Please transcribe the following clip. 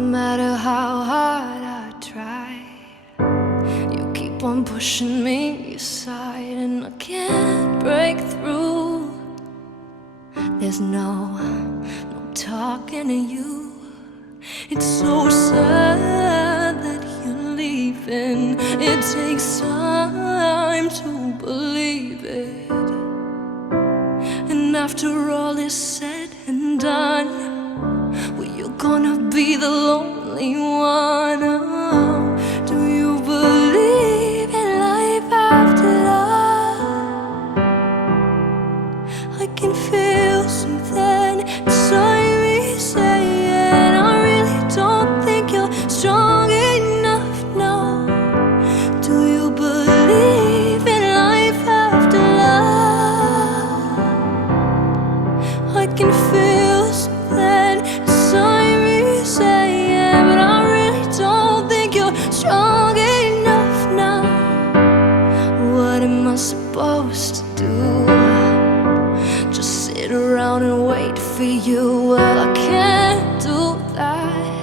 matter how hard I try, you keep on pushing me aside, and I can't break through. There's no talking to you. It's so sad that you're leaving. It takes time to believe it. And after all is said and done, well, you're gonna be the lonely one. Oh, do you believe in life after love? I can feel something inside me saying, I really don't think you're strong enough now. Do you believe in life after love? I can feel something inside me saying, but I really don't think you're strong enough now. What am I supposed to do? Just sit around and wait for you? Well, I can't do that.